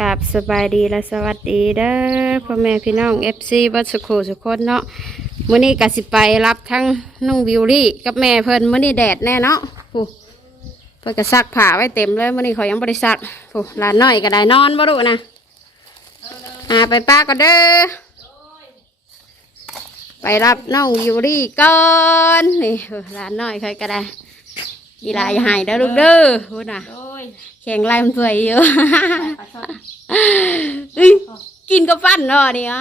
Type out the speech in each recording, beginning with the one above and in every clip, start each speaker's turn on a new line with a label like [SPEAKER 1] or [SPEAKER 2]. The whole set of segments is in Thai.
[SPEAKER 1] กับสบายดีและสวัสดีเด้อพ่อแม่พี่น้อง FC บัสโขสุคนเนาะมื้อนี้ก็สิไปรับทั้งน้องวิวลี่กับแม่เพิ่นมื้อนี้แดดแน่เนาะผู้เพิ่นก็ซักผ้าไว้เต็มเลยมื้อนี้เขายังบ่ได้ซักผู้หลานน้อยก็ได้นอนบ่รู้นะอ่าไปป้าก็เด้อไปรับน้องวิวลี่ก่อนนี่หลานน้อยใครก็ได้กีฬาอย่าหายเด้อลูกเด้อพูดนะ แข็งแรงสวยอยู่
[SPEAKER 2] ปลาช่อน
[SPEAKER 1] เอ้ยกินกับปั้นเนาะนี่อะ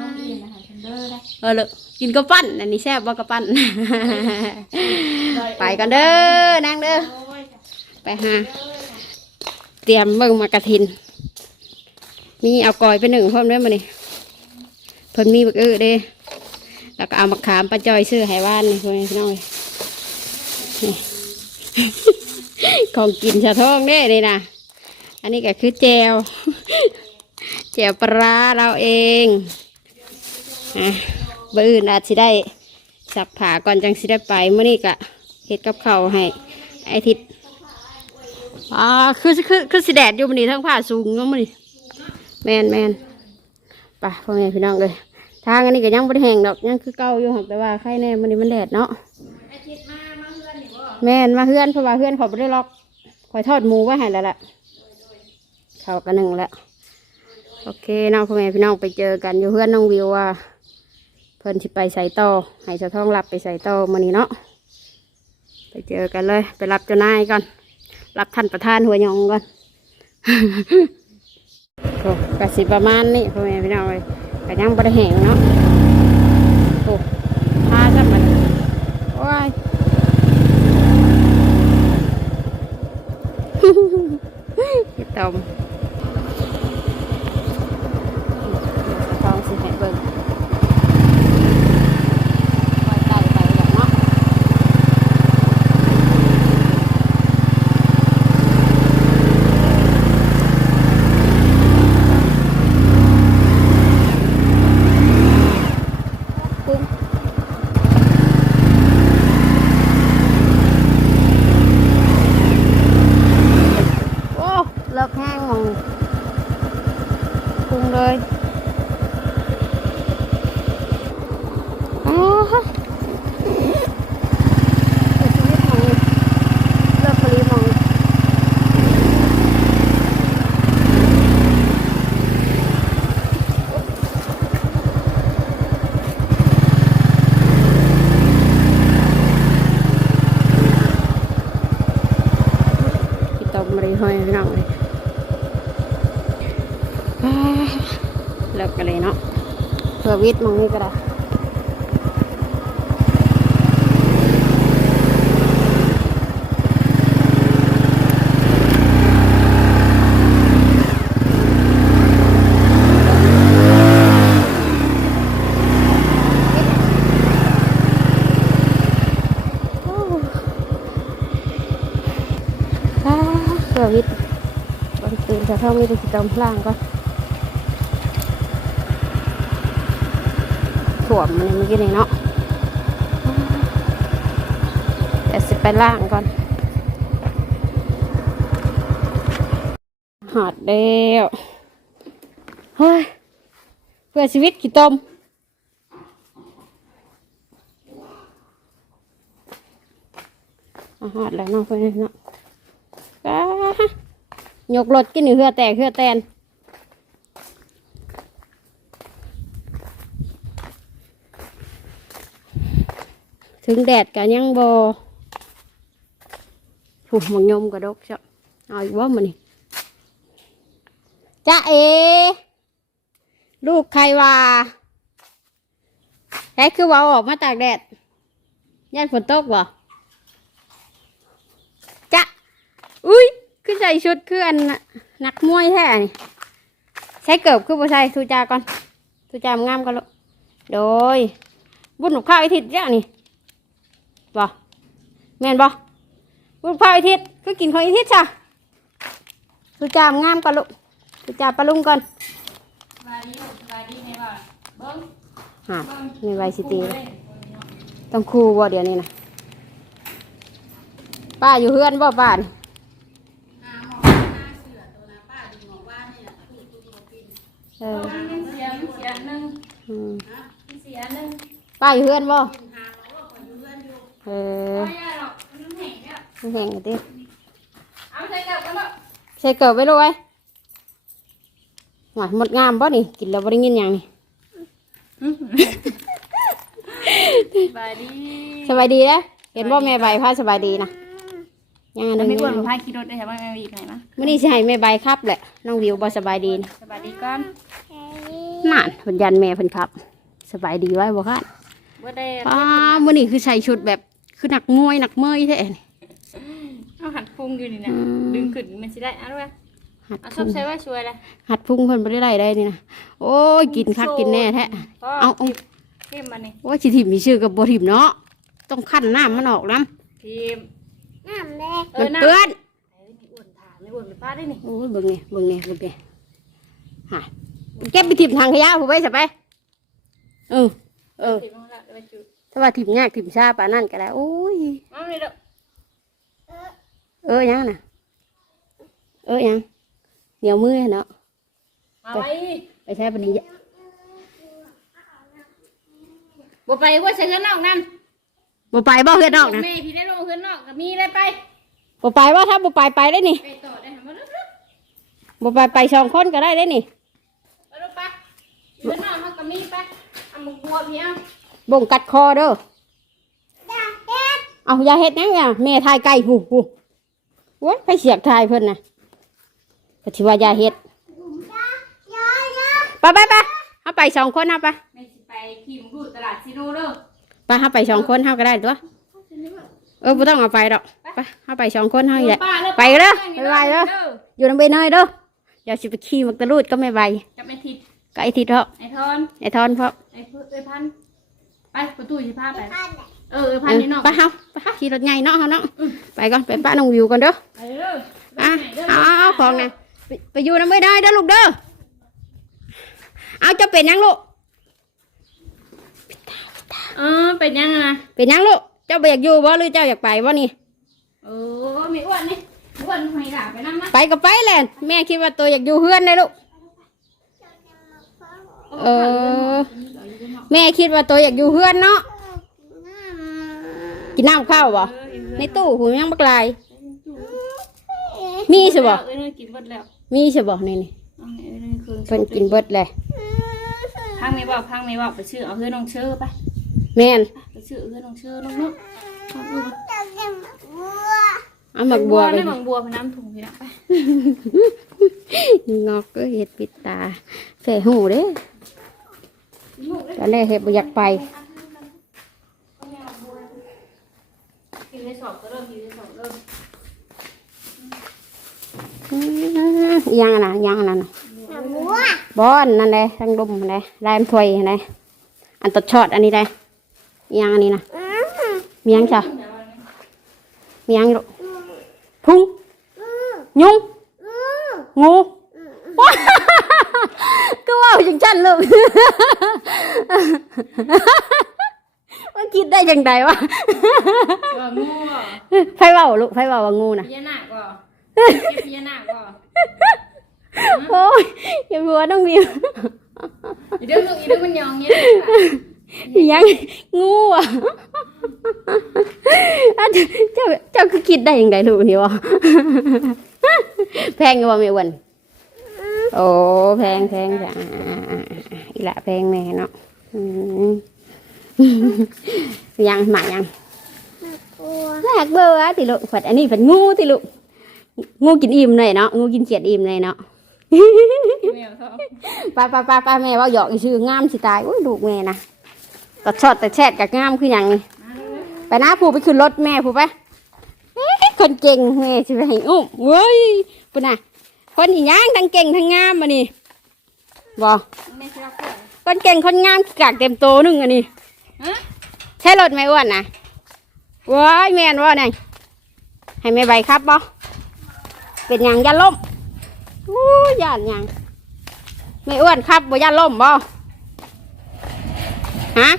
[SPEAKER 2] น้องอินนะคะทันเดอร์ได้
[SPEAKER 1] เออเลยกินกับปั้นอันนี้แซ่บบ่กับปั้น ไปกันเด้อนางเด้อ
[SPEAKER 2] โอ้ย
[SPEAKER 1] ไปหาเตรียมเบิ่งมากระทิน มีเอากอยไปหนึ่งพร้อมด้วยมานี่เพิ่นมีบักเออเด้ แล้วก็เอามะขามปลาจอยซื้อให้ว่านนี่พ่อแม่พี่น้องเอ้ยนี่ ของกินชาท้องเด้นี่นะอันนี้ก็คือแจวแจวปลาเราเองอะเบอร์อื่นอาจสิได้สักผาก่อนจังสิได้ไปเมื่อนี้ก็เฮ็ดกับเขาให้ไอทิศอ่าคือคือคือสิแดดอยู่มันนี้ทั้งผ้าสูงเนาะมันนี้แมนแมนไปพ่อแม่พี่น้องเลยทางอันนี้ก็ยังบ่ได้แห้งดอกยังคือเก่าอยู่หักแต่ว่าไข่แน่มันนี้มันแดดเนาะ แม่นมาเฮือนเพราะว่าเฮือนเขาไม่ได้ล็อกคอยทอดหมูไว้ให้แล้วแหละเขากันหนึ่งแล้วโอเคน้องพ่อแม่พี่น้องไปเจอกันอยู่เฮือนน้องวิวว่า เพิ่นสิไปใส่ต่อให้เจ้าท้องรับไปใส่ต่อมานี่เนาะไปเจอกันเลย ไปรับเจ้านายก่อนรับท่านประธานหัวยองก่อนโอ้กสิประมาณนี้พ่อแม่พี่น้องเลยก็ยังบ่ได้แหงเนาะโอ้พาจับมันโอ้ย พี่ตอมทองสิให้เบิ่งปล่อยไก่ไปแบบเนาะกุ้งโอ้เลิกแห้งมองกุ้งเลยอ๋อฮะเลิกผลิตมองพี่ตอมมาเลยห้อยพี่น้องเลย อ่าเลิกกันเลยเนาะเพื่อ วิทย์มองนี่ก็ได้โอ้อ่าเพื่อวิทย์บางตื่นจะเข้ามีแต่กิจกรรมล่างก็ ถ่วมมันเมื่อกี้นี่เนาะเดี๋ยวสิไปล่างก่อน หอดเดียวเฮ้ยเพื่อชีวิตกี่ต้มหอดแล้วเนาะเพื่อนเนาะอ้ายกรถกินหนึ่เหือแตกเหือแตน ถึงแดดกันยังบผูกมังยมกระดกจ้ะเอาอีกว่ามันนี่จ้าเอ ลูกใครว่าแค่คือว่าออกมาตากแดดยันฝนตกบ่จ้ะอุ้ยคือใส่ชุดคืออันน่ะนักมวยแท้นี่ใช้เกิบคือบ่ใส่ทูจาก่อนทูจามงามกันลูกโดยบุญหนุข้าวไอทิศจ้ะนี่บ่ แม่นบ่ลูกพาไอทิศก็กินของไอทิศจ้ะสุจามงามก่อนลูกสุจาปลาลุงก่อน
[SPEAKER 2] สบายดีลูกสบายดีไหมบ่เบิ้ง
[SPEAKER 1] ฮะในไวซิตี้ต้องครูบ่เดี๋ยวนี้นะป้าอยู่เฮือนบ่ป้านี่
[SPEAKER 2] หาหมอหน้าเสือตัวนะป้าดูหมอว่านี่นะ
[SPEAKER 1] เออ
[SPEAKER 3] มันเสียมันเสียหนึ่ง
[SPEAKER 1] อืม
[SPEAKER 3] มันเสียหนึ่ง
[SPEAKER 1] ป้าอยู่เพื่อนบ่เออ
[SPEAKER 3] แห้งเนี่ย
[SPEAKER 1] ไม่แห้งกันดิ
[SPEAKER 3] เอาใส่กับกันเนาะ
[SPEAKER 1] ใส่เกิบไว้เลยหวานหมดงามบ่นี่กินแล้วบ่ได้ยินหยังนี่
[SPEAKER 3] สบายดี
[SPEAKER 1] สบายดีนะเห็นบ่แม่ใบพาสบายดีนะยังอัน
[SPEAKER 3] อั
[SPEAKER 1] นึ
[SPEAKER 3] น
[SPEAKER 1] ง
[SPEAKER 3] นี้กวนพาขี่รถได้ใช่ไหมแม่วีไหนมา
[SPEAKER 1] มื้อนี้สิให้แม่ใบครับแหละน้องวิวบ่สบายดีนะ
[SPEAKER 3] สบายดีก่อน
[SPEAKER 1] นั่นเพิ่นยันแม่เพิ่นครับ สบายดีไว้บ่คะ
[SPEAKER 3] ว่าได้
[SPEAKER 1] ป้ามื้อนี้คือใส่ชุดแบบคือหนักมวยหนักเมยแท้นี่
[SPEAKER 3] เอาหัด พุงอยู่นี่นะ
[SPEAKER 1] อืม
[SPEAKER 3] ดึงขึ้นมันสิได้เอะด้วย
[SPEAKER 1] หัด
[SPEAKER 3] เอาช
[SPEAKER 1] พุ
[SPEAKER 3] อบ
[SPEAKER 1] ง
[SPEAKER 3] ใช้ว่าช่วยเลย
[SPEAKER 1] หัดพุงเพิ่นบ่ได้ได้ได้นี่นะโอ้ยกินคักกินแน่แท้เอาเอา
[SPEAKER 3] ทีมมันนี่
[SPEAKER 1] โอ้ยสิถิ่มมีชื่อกับบ่ถิ่มเนาะต้องคั่นน้ำมันออกน้
[SPEAKER 3] ทีม
[SPEAKER 4] น้ำแดงำ
[SPEAKER 1] มันเปื้อน
[SPEAKER 3] เอ้ยนี่อ้วนถามไม่อ้วนไปป้าได้นี่
[SPEAKER 1] โอ้ยเบิ่งนี่เบิ่งนี่เบิ่งนี่ฮะเก็บไปถิ่มทางขยะผู้ไว้ซะไปเออเออ
[SPEAKER 3] ทีมของเราไปจุด
[SPEAKER 1] ถ้าว่าถิ่มยากถิ่มชาปานนั่นก็ได้โอ้ย
[SPEAKER 3] เอาเลยเด้อ
[SPEAKER 1] เออยังน่ะ เออยังเหนียวมือเนาะ
[SPEAKER 3] เอาไว้
[SPEAKER 1] ไปใช้ปานนี้
[SPEAKER 3] บ่ไปว่าใช้เงินนอกนั่น
[SPEAKER 1] บ่ไปบ่เฮือนนอกนะ
[SPEAKER 3] แม่พี่ได้ลงเงินนอกก็มีได้ไป
[SPEAKER 1] บ่ไปว่าถ้าบ่ไปไปได้นี่
[SPEAKER 3] ไปต่อได้ทำมาลึก
[SPEAKER 1] บ่ไปไปสองคนก็ได้ได้นี่
[SPEAKER 3] ๆไปลูกไปเงินนอกเขาก็มีไปเอาหมึกบัวเพียง
[SPEAKER 1] บ่งกัดคอเด้อเอาอย่าเฮ็ดหยังอะแม่ทายไก่หูหู โว้ยไปเสียบทายเพิ่นน่ะก็สิว่าอย่าเฮ็ด
[SPEAKER 4] ยายา
[SPEAKER 1] ไปไปไปเอาไปสองคนเอาไป
[SPEAKER 3] แม่สิไปขี่หมึกดูตลาดซีโร่เด้อ
[SPEAKER 1] ไปเอาไปสองคนเฮาก็ได้ตัว เออบ่ต้องเอาไปดอกไปเอาไปสองคนเฮาอีกแหละ
[SPEAKER 3] ป้าเด้อ
[SPEAKER 1] ไปเด้อไปไปเด้ออยู่นำเบนเนยเด้อเดี๋ยวสิไปขี่มักตะลูดก็ไม่ใบ
[SPEAKER 3] จะไปทิศ
[SPEAKER 1] ก็ไอ้ทิศเถาะ
[SPEAKER 3] ไอ้ทอน
[SPEAKER 1] ไอ้ทอนเพราะ
[SPEAKER 3] ไอ้เพื่อไอ้พันไปประตูสิพาไป
[SPEAKER 4] พันน่ะ
[SPEAKER 3] เออไอ้พันนี่เนาะ
[SPEAKER 1] ไปเฮาไปเฮาขี่รถใหญ่เนาะเฮาเนาะไปก่อนไปป้าน้องวิวก่อนเด้อ
[SPEAKER 3] ไปเด้อ
[SPEAKER 1] อะเอาเอาเอาของเนี่ยไปไปอยู่นำไม่ได้เด้อลูกเด้อเอาจะเป็นหยังลูก
[SPEAKER 3] เออเป็นยังไงนะ
[SPEAKER 1] เป็นหยังลูกเจ้าบ่อยากอยู่บ่หรือเจ้าอยากไปบ่นี่
[SPEAKER 3] โอ้มีอ้วนนี่อ้วนไม่หล่ะไปนั่งมา
[SPEAKER 1] ไปก็ไปแหละแม่คิดว่าตัวอยากอยู่เฮือนได้ลูกเออ แม่คิดว่าตัวอยากอยู่เฮือนเนาะ กินน้ำข้าวบ่ในตู้หูยังบักลาย มีใช่บ่
[SPEAKER 3] เอ้ยกินเบิดแล้ว
[SPEAKER 1] มีใช่บ่นี่นี่
[SPEAKER 3] เอาเอ้ยคืน
[SPEAKER 1] เพิ่นกินเบิดเลย
[SPEAKER 3] พังไม่บอกพังไม่บอกไปชื่อเอาเพื่อนน้องเชื่อไป
[SPEAKER 1] แม่น
[SPEAKER 3] ไปชื่อเพื่อนน้องเชื่อน้องเนาะเอาลูก
[SPEAKER 4] จะกินบัว
[SPEAKER 1] เอาหมักบัวไป
[SPEAKER 3] ได้หมักบัวพน้ำถุงพี่นะไป
[SPEAKER 1] งอกก็เห็ดปิดตาแฝหูเด้ตอนแรกเห็ดบ่อยากไป
[SPEAKER 3] กินได้สอบก็เริ่มกินได้สอบเริ่ม
[SPEAKER 1] อืมยังอะนะยังอะนะน่ะ
[SPEAKER 4] น้ำบัว
[SPEAKER 1] บอนนั่นเลยทั้งลมนั่นเลยลายมันถวยนั่นเลยอันตัดช็อตอันนี้ได้ยังอันนี้นะ
[SPEAKER 4] อืม
[SPEAKER 1] มียังจ้ะมียังลูกพุง
[SPEAKER 4] อืม
[SPEAKER 1] ยุง
[SPEAKER 4] อืม
[SPEAKER 1] งูก็ว่าจังฉันลูก มันคิดได้จังไดวะ
[SPEAKER 3] ว่างูอะ
[SPEAKER 1] ไฟเว้าลูกไฟเว้าว่างูนะ
[SPEAKER 3] พญานาคอะพญานาคอะ
[SPEAKER 1] โอ้ยอย่าบัวต้องวิว
[SPEAKER 3] อีเรื่องลูกอีเรื่องมันยองเงี้ย
[SPEAKER 1] ยังงูอะอะเจ้าเจ้าคือคิดได้ยังไงลูกนี่วะแพงกว่าไม่อ้วันโอ้แพงแพงจ้ะอ่าอ่าอ่าอีละแพงแม่เนาะอืม ยังหมายัง
[SPEAKER 4] บัว
[SPEAKER 1] แรกเบอร์อะติลูกผัดอันนี้ผัดงูติลูกงูกินอิ่มเลยเนาะงูกินเขียดอิ่มเลยเนาะ
[SPEAKER 3] แมวท้อง
[SPEAKER 1] ป้าป้าป้าป้าแม่ว่าหยอกอีชื่องามสิตายอุ้ยลูกแม่นะตัดช็อตแต่แชดกับงามคืออย่างนี้ไปนะผู้ไปขึ้นรถแม่ผู้ไปเอ๊ะคนเก่งแม่สิไปให้อุ้มเว้ยปุ่นน่ะคนอีหย่างทั้งเก่งทั้งงามมานี่บอ
[SPEAKER 3] ไม่ใช่รักเพื่อน
[SPEAKER 1] คนเก่งคนงามกากเต็มโตวหนึงอันนี้
[SPEAKER 3] ฮะ
[SPEAKER 1] ใช่รถไม่อ้วนนะว้ายแม่นว่าไงให้แม่ใบครับบ่เป็นหยังยันล่มอู้ยานยังไม่อ้วนครับบ่ยันล่มบ่ฮะ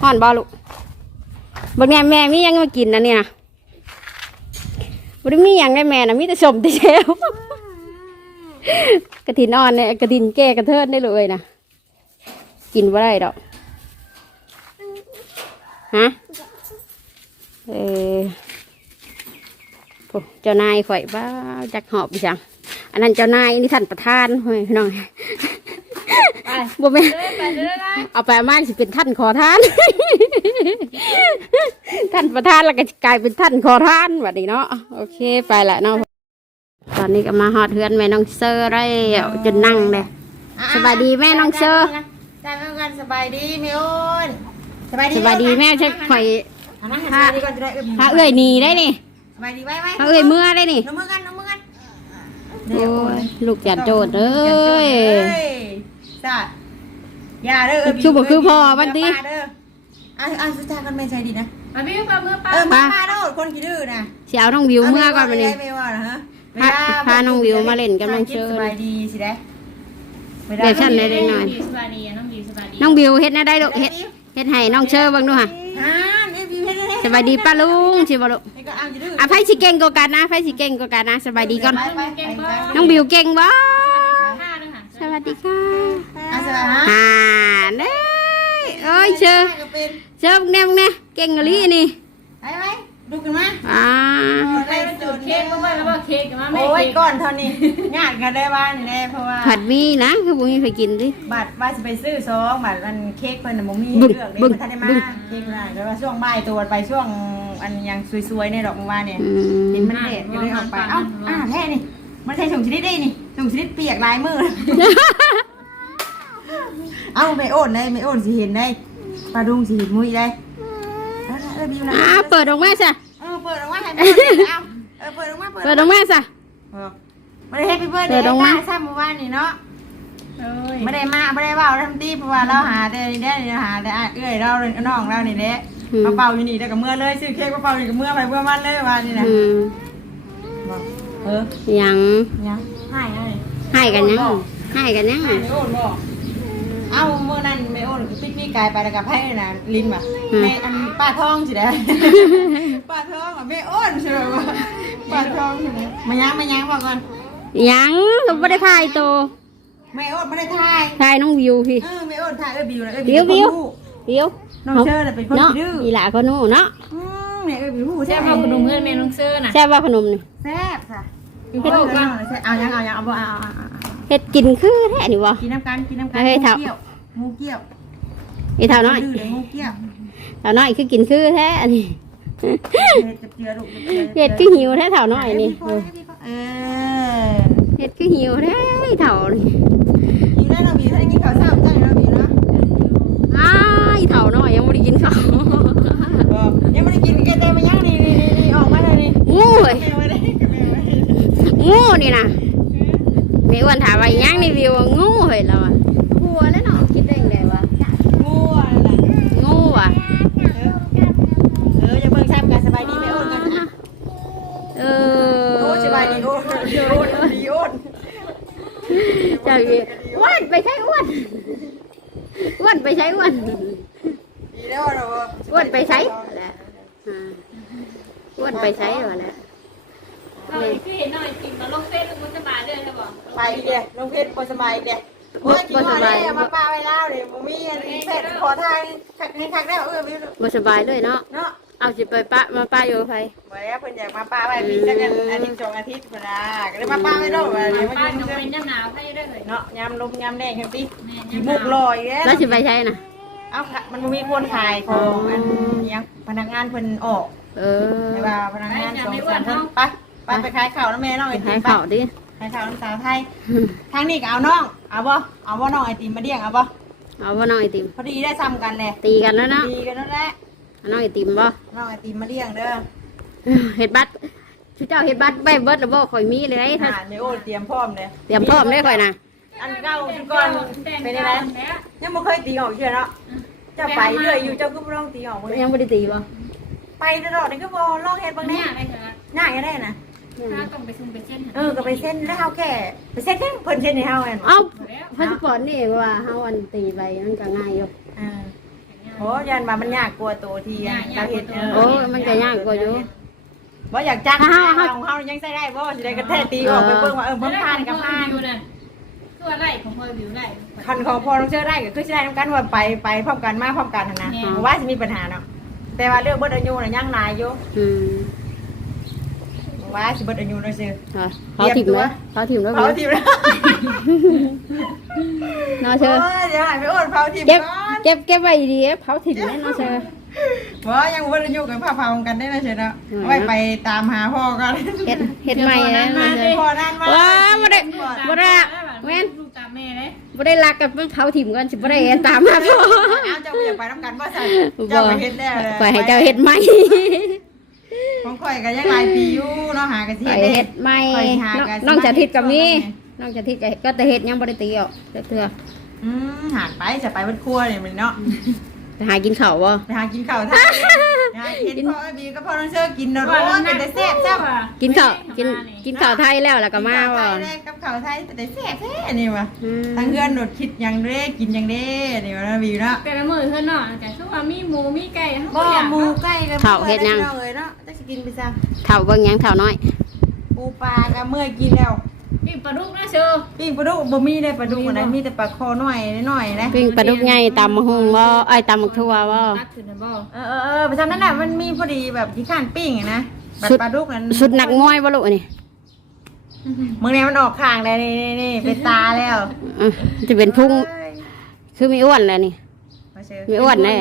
[SPEAKER 1] ห่อนบ่ลูกบางแม่แม่มียังมากินนะเนี่ยบ่ได้มียังได้แม่นะมีแต่สมแต่เชลกระถินอ่อนเนี่ยกระถินแก่กระเทินได้เลยนะกินว่าได้ดอก ฮะเออโอ้เจ้านายข่อยบ้าจักหอบอีจังอันนั้นเจ้านายนี่ท่านประธานเฮ้ยพี่น้อง
[SPEAKER 2] ไป
[SPEAKER 1] บ่แม่น
[SPEAKER 2] เดินไปเดินไป
[SPEAKER 1] เอาไปมาสิเป็นท่านขอทาน ท่านประธานแล้วก็กลายเป็นท่านขอทานแบบนี้เนาะโอเคไปละเนาะตอนนี้ก็มาฮอดเฮือนแม่น้องเซอร์ได้จนนั่งเลยสบายดีแม่น้องเชอร์
[SPEAKER 2] ได้แม่กันสบายดีแม่โอนส บายดี
[SPEAKER 1] สบายดีแม่ใช่ข่อย
[SPEAKER 2] หันมาหันสบายดีก่อนจะได้เอื้อม
[SPEAKER 1] พาเอื้อยหนีได้นี่
[SPEAKER 2] สบายดีไว้ไว้
[SPEAKER 1] พาเอื้อยเมื่อได้นี่
[SPEAKER 2] น้ำมือกันน้ำมือกัน
[SPEAKER 1] โอ้ยลูกจัดโจทย์เอ้ย
[SPEAKER 2] จ้าอย่าเด้อ
[SPEAKER 1] ชูบ่คือพ่อมันติ
[SPEAKER 2] เด้ออะอะสุดท้ายกันไม่ใช่ดีนะมาพี่ปลาเมื่อปลา
[SPEAKER 1] เอ
[SPEAKER 2] เอ
[SPEAKER 1] อ
[SPEAKER 2] อ
[SPEAKER 1] มา
[SPEAKER 2] มามาโดดคนขี้ดื้อนะ
[SPEAKER 1] เสียเอาน้องวิวเมื่อก่อนมานี่
[SPEAKER 2] ไม่ว่านะฮะ
[SPEAKER 1] พาพาน้องวิวมาเล่นกับน้องเชิญ
[SPEAKER 2] สบายดีสิได้
[SPEAKER 1] เดี๋ยวฉันได้เล็กน้อย
[SPEAKER 2] สบายดีน้องดีสบายดี
[SPEAKER 1] น้องวิวเฮ็ดแน่ได้ลูกเฮ็ด เฮ็ดให้น้องเชอร์เบิ่งดูค่ะ
[SPEAKER 2] อ่านี่พี่เฮ็ดให้
[SPEAKER 1] สบายดีป้าลุงสิบ่ลูก
[SPEAKER 2] นี่ก็เอาอยู่ดื้อ
[SPEAKER 1] อะไผสิเก่งกว่ากันนะไผสิเก่งกว่ากันนะสบายดีก่อน
[SPEAKER 2] ไปไปไปไป
[SPEAKER 1] น้องบิวเก่งบ่
[SPEAKER 2] ท่าด้วยค่ะ
[SPEAKER 1] สวัสดีค่ะ
[SPEAKER 2] อะสบายฮะ
[SPEAKER 1] อ่าเด้ยเอ้ยเชอ
[SPEAKER 2] ก็เป็น
[SPEAKER 1] เชอแน่มึงแน่เก่งกะลีนี่
[SPEAKER 2] ไปไป ดูกันมา
[SPEAKER 1] อ่า
[SPEAKER 2] ได้จุดเค้กมาแล้วว่าเค้กกันมาโอ้ยก่อนเท่านี้งานกันได้บ้านแน่เพราะว่า
[SPEAKER 1] ผัดหมีนะคือบ่มีใครกินดิ
[SPEAKER 2] บัตรว่าจะไปซื้อซองบัตรมันเค้กเพิ่นน่ะบ่มี
[SPEAKER 1] บึ้ง
[SPEAKER 2] เลือกเลย
[SPEAKER 1] บึ้ง
[SPEAKER 2] มันทันได้มา
[SPEAKER 1] บึ้ง
[SPEAKER 2] เค้กได้แต่ว่าช่วงบ่ายตัวไปช่วงอันยังสวยๆในดอกเมื่อวานเนี่ย
[SPEAKER 1] อื
[SPEAKER 2] เห็น
[SPEAKER 1] ม
[SPEAKER 2] มันเด็ดก็เลยออกไปเอ้าอ่าแท้นี่มันใช่ถุงชนิดได้นี่ถุงชนิดเปียกลายมือเอ้าไม่โอนได้ไม่โอนสิเห็นได้ปลาดุงสิเห็นมุ้ยได้ เออบิวนะ
[SPEAKER 1] อ่าเปิดออกมาซะ
[SPEAKER 2] เออเปิดออกมาให้เห็นเอาเออเปิดออกมาเปิด
[SPEAKER 1] เปิดออกมาซะ
[SPEAKER 2] ไม่ได้ให้พี่เบิร์ด
[SPEAKER 1] เปิดออกมา
[SPEAKER 2] ซ้ำเมื่อวานนี่เนาะไม่ได้มาไม่ได้ว่าทำตีเพราะว่าเราหาแต่นี่แด้หาแต่เอะเอ้ยเราน้องเรานี่แหละ
[SPEAKER 1] มา
[SPEAKER 2] เป่าอยู่นี่แล้วก็เมื่อเลยซื้อเค้กมาเป่าอยู่กับเมื่อไปเมื่อมันเลยวันนี่นะเออ
[SPEAKER 1] ยัง
[SPEAKER 2] ยังให้ให้
[SPEAKER 1] ให้กันยังให้กันยัง
[SPEAKER 2] ให้โอนบอก เอ้าเมื่อนั้นไม่โอนปิ๊กพี่กายไปแล้วกับให้นะลิ้นว่ะแม่อันป้าทองสิได้ ป้าทองอะไม่โอนใช่ไหมวะป้าทองใช่ไหมมายังมายังบอกก่อน
[SPEAKER 1] ยังก็บ่ได้ถ่ายโตว
[SPEAKER 2] ไม่โอนไม่ได้ทาย
[SPEAKER 1] ถ่ายน้องวิวพี่
[SPEAKER 2] เออไม่โอนทายเออบิวนะเออ
[SPEAKER 1] บิวบิววิว
[SPEAKER 2] น้องเชอร์น่ะเป็นคน
[SPEAKER 1] เนาะ
[SPEAKER 2] ดื้อ
[SPEAKER 1] อีหลาคนนู้นเนาะ
[SPEAKER 2] อืมเนี่ยเออบิว
[SPEAKER 3] แซ่บเอาขนมเพื่อนแม่น้องเซอร์น่ะ
[SPEAKER 1] แซ่บว่าขนมนี่
[SPEAKER 2] แซ่บค่ะ เฮ็ดเอาเอายังเอายังเอาบ่เอาเอาเอาเอา
[SPEAKER 1] เฮ็ดกินคือแท้นี่บ่
[SPEAKER 2] กินน้ำกันกินน้ำกัน
[SPEAKER 1] เฮ้ยเท่า
[SPEAKER 2] งูเกี้ยว
[SPEAKER 1] อีเท่าน้อย
[SPEAKER 2] ดื้อเลยงูเกี้ยว
[SPEAKER 1] เท่าน้อยคือกินคือแท้อันนี้
[SPEAKER 2] เฮ็ดจับเจือลูกจับเจือ
[SPEAKER 1] เฮ็ดคือหิวแท้เท่าน้อยนี่
[SPEAKER 2] เออเออ
[SPEAKER 1] เฮ็ดคือหิวแท้เท่านี่
[SPEAKER 2] กินได้เราบีถ้าได้กินข้าวซ้ำได้เราบีเนาะ
[SPEAKER 1] อ้ายเท่าน้อยยังบ่ได้กินข้าว
[SPEAKER 2] ยังไม่ได้กินแกเต้มายังนี่นี่นี่ออกมาเลยนี่
[SPEAKER 1] งูเฮ้ย
[SPEAKER 2] แม่ไว้ได้กับแม่ไว้
[SPEAKER 1] งูนี่นะแม่อ้วนถามว่าอีหยังนี่วิวว่างูเฮ้ยเราอะกลัวแล้วเนาะคิดได้ยังไงวะ
[SPEAKER 2] งูอะไรล่ะ
[SPEAKER 1] งูอะ
[SPEAKER 2] เอออย่าเบิ่งซ้ำกันสบายดีไหมโอนกันนะ
[SPEAKER 1] เอ
[SPEAKER 2] โอ้
[SPEAKER 1] อ
[SPEAKER 2] สบายดีโอนโอนดีโอน
[SPEAKER 1] เจ้าอีอ้วนไปใช้อ้วนอ้วนไปใช้อ้วน
[SPEAKER 2] ดีแล้วเรา
[SPEAKER 1] อ้วนไปใช้แหละอ่าอ้วนไปใช้วะเนี่ย
[SPEAKER 3] เราพี่เห็นหน่อยกินมาลงเฟซลงมันจะมาเรื่อยใช่ป่ะ
[SPEAKER 2] ไปเดียน้องเพชรพอสบายเดียเมื่อกี้มาเนี่ยมาป้าไปแล้วเลยผมมีอันเพชรขอทางทักให้ทักได้เออพี่
[SPEAKER 1] บ่สบายเลยเนาะ
[SPEAKER 2] เนาะ
[SPEAKER 1] เอาสิไปปะมาป้าอยู่กับไผ
[SPEAKER 2] บอกแล้วเพิ่นอยากมาป้าไปมีสักกันอาทิตย์สองอาทิตย์พอนะก็เลยมาป้าไม่ได้ว่าเดี๋ยวมา
[SPEAKER 3] บ้าน
[SPEAKER 2] ยื
[SPEAKER 3] จะ
[SPEAKER 2] ม
[SPEAKER 3] เป็นน้ำหนาวให้ได้เลย
[SPEAKER 2] เนาะยามลมยามแดงครับพี่
[SPEAKER 3] แม่
[SPEAKER 2] ขี้มุกลอยแล้ว
[SPEAKER 1] แล้วสิไปใช้น่ะ
[SPEAKER 2] เอ้ามันมีคนขายของอันยังพนักงานเพิ่นออก
[SPEAKER 1] เออ
[SPEAKER 2] แต่ว่าพนักงานสองสามคนไป ไปไปขายข้าวน้ำแม่น้องไอ
[SPEAKER 1] ไป
[SPEAKER 2] ติ
[SPEAKER 1] หาม
[SPEAKER 2] ไป
[SPEAKER 1] ข้าวดิ
[SPEAKER 2] ขายข้าวน้ำสาวไทยทางนี้ก็เอาน้อง เอาบ่เอาบ่น้องไอติมมาเลี้ยงเอาบ่
[SPEAKER 1] เอาว่าน้องไอติม
[SPEAKER 2] พอดีได้ซ้ำกันเลย
[SPEAKER 1] ตีกันแล้วเนาะ
[SPEAKER 2] ดีกันนั่นแหละ
[SPEAKER 1] เอาน้องไอติมบ่
[SPEAKER 2] น้องไอติมมาเลี้ยงเด้อ
[SPEAKER 1] เฮ็ดบัตรชุดเจ้าเฮ็ดบัตรไปเบิดแล้วบ่ข่อยมีเลยถ้า
[SPEAKER 2] อ่าไม่โอ้เตรียมพร้อมเลย
[SPEAKER 1] เตรียมพร้อมได้ข่อยน่ะ
[SPEAKER 2] อันเก่าที่ก่อนเป็นยังไงยังไม่เคยตีออกเชื่อเนาะเจ้าไปเรื่อยอยู่เจ้าก็ไม่ต้องตีออกเลย
[SPEAKER 1] ยังบ่ได้ตีบ่
[SPEAKER 2] ไปตลอดนี่ก็บอลองเฮ็ดบาง
[SPEAKER 3] เนี่
[SPEAKER 2] แน่
[SPEAKER 3] ยได้ค่ะ
[SPEAKER 2] ง่ายก็ได้นะ
[SPEAKER 3] ถ้าต้องไปซุ่มไปเส้น
[SPEAKER 2] เออก็ไปเส้นแล้วเฮาแค่ไปเส้นแค่เพิ่นเส้นในเฮาแม่นบ่
[SPEAKER 1] เอ้า
[SPEAKER 3] แล้ว
[SPEAKER 1] พาสปอร์ตนี่ว่าเฮาอันตีไปมันก็ง่ายอยู่
[SPEAKER 2] อ่าโหยันมามันยากกลัวตัวทีอะเราเฮ็ดเออ
[SPEAKER 1] โอ้ยมันก็ยากกว่าอยู่
[SPEAKER 2] บ่อยากจัก
[SPEAKER 1] อ้าว
[SPEAKER 2] ของเฮายังใส่ได้บ่สิได้กระแทกตีออกไปเบิ่งว่าเออบ่ผ่านกับผ่าน
[SPEAKER 3] อยู่นั่นตัวไรของพ่อวิวไร
[SPEAKER 2] คันของพอน้องเชื่อได้ก็คือสิได้นํกันว่าไปไปพร้อมกันมาพร้อมกันหั่นนะ
[SPEAKER 3] แม่
[SPEAKER 2] ว่าสิมีปัญหาเนาะแต่ว่าเรื่องเบิดอายุน่ะยังหลายอยู่
[SPEAKER 1] อืม
[SPEAKER 2] ว่าสิเบิดอายุแล้วซื่อ
[SPEAKER 1] เอาเขาถิ่มไหมเขาถิ่มแล้ว
[SPEAKER 2] เผาทีมแล้ว
[SPEAKER 1] เนาะเชอ
[SPEAKER 2] โอ้ยเดี๋ยวหายไปโอนเผาทีม
[SPEAKER 1] เก็บ
[SPEAKER 2] ก่อน
[SPEAKER 1] เก็บเก็บไว้ดีๆเผาถิ่มแน่เนาะเชอ
[SPEAKER 2] บ่ยังบ่ได้อยู่กันพาพากันได้นะเชิญเนาะ
[SPEAKER 1] อืม
[SPEAKER 2] ไว้ไปตามหาพ่อกัน
[SPEAKER 1] เฮ็ดเฮ็ดใหม่นะเนาะเชอ
[SPEAKER 2] พ่อนั่นมา
[SPEAKER 1] ว้าบ่ได้บ่ได้แม่น
[SPEAKER 3] ลูกตามแม่เลย
[SPEAKER 1] บ่ได้รักกันเพิ่งเผาถิ่มกันสิบ่ได้ตามมาพ่อ
[SPEAKER 2] เอาเจ้าอยากไปน้ำกันบ่ใส่เจ้าไปเฮ็ดได้เลย
[SPEAKER 1] ไปให้เจ้าเฮ็ดใหม่
[SPEAKER 2] ของข่อยก็ยังหลายปีอยู่เนาะหากันสิ
[SPEAKER 1] ไป
[SPEAKER 2] เฮ็
[SPEAKER 1] เฮ็
[SPEAKER 2] ด
[SPEAKER 1] ดใหม่
[SPEAKER 2] ข่อยหากัน
[SPEAKER 1] น้องจะทิศกับมี
[SPEAKER 2] สิมาเฮ็ด
[SPEAKER 1] น้องจะทิศก็ก็แต่เฮ็ดยังบ่ได้ตีออกเทื่อ
[SPEAKER 2] อืมหาไปจะไปเบิดครัวนี่มันเนาะ
[SPEAKER 1] ไปหากินข้าวบ่
[SPEAKER 2] ไปหากินข้าวไทยหาเห็นพ่อไอ้บีก็พ่อน้องเชื่อกินเนาะโอ้ยเป็นแต่แซ่บแซ่บ
[SPEAKER 1] กินข้าวกินกินข้าวไทยแล้วแล้วก็มา
[SPEAKER 2] กิน
[SPEAKER 1] บ่
[SPEAKER 2] ข้าวไทยได้กับข้าวไทยแต่แซ่บแท้นี่ว่ะ
[SPEAKER 1] อืม
[SPEAKER 2] ทั้งเพื่อนโดดคิดหยังเด้กินหยังเด้นี่ว่านะบีเนาะ
[SPEAKER 3] แต่ละมือเพื่อนเนาะแต่คือว่ามีหมูมีไก่เขา
[SPEAKER 2] บ่
[SPEAKER 3] ก็อยาก
[SPEAKER 2] หมู
[SPEAKER 3] เนาะ
[SPEAKER 2] ไก่กับ
[SPEAKER 1] ข้าวเฮ็ดยัง
[SPEAKER 2] เอ้ยเนาะจะสิกินไปซะ
[SPEAKER 1] เท่าเบิ่งหยังเท่าน้อย
[SPEAKER 2] ปูปลาก็เมื่อยกินแล้ว
[SPEAKER 3] นี่ปลาดุกนะเชียว
[SPEAKER 2] ปิ้งปลาดุกบ่มีได้ปลาดุกอันนั้นมีแต่ปลาคอน้อยน้อยๆนะ
[SPEAKER 1] ปิ้งปลาดุกใหญ่ตำมะฮุงบ่ไอ้ยตำมะทั่วบ่
[SPEAKER 3] ตักขึ้นนะบ่
[SPEAKER 2] เออเออเออประจำนั้นน่ะมันมีพอดีแบบที่ข้านปิ้งอะนะแบบปลาดุกนั้น
[SPEAKER 1] สุดนักมวยบ่ลูกอันนี่
[SPEAKER 2] มึงเนี่ยมันออกข้างเลยนี่นี่นี่เป็นตาแล้ว
[SPEAKER 1] อะจะเป็นพุ่ง
[SPEAKER 2] เอ้ย
[SPEAKER 1] คือมีอ้วนแล้วนี่
[SPEAKER 2] มาเชิญ
[SPEAKER 1] มีอ้วนแน่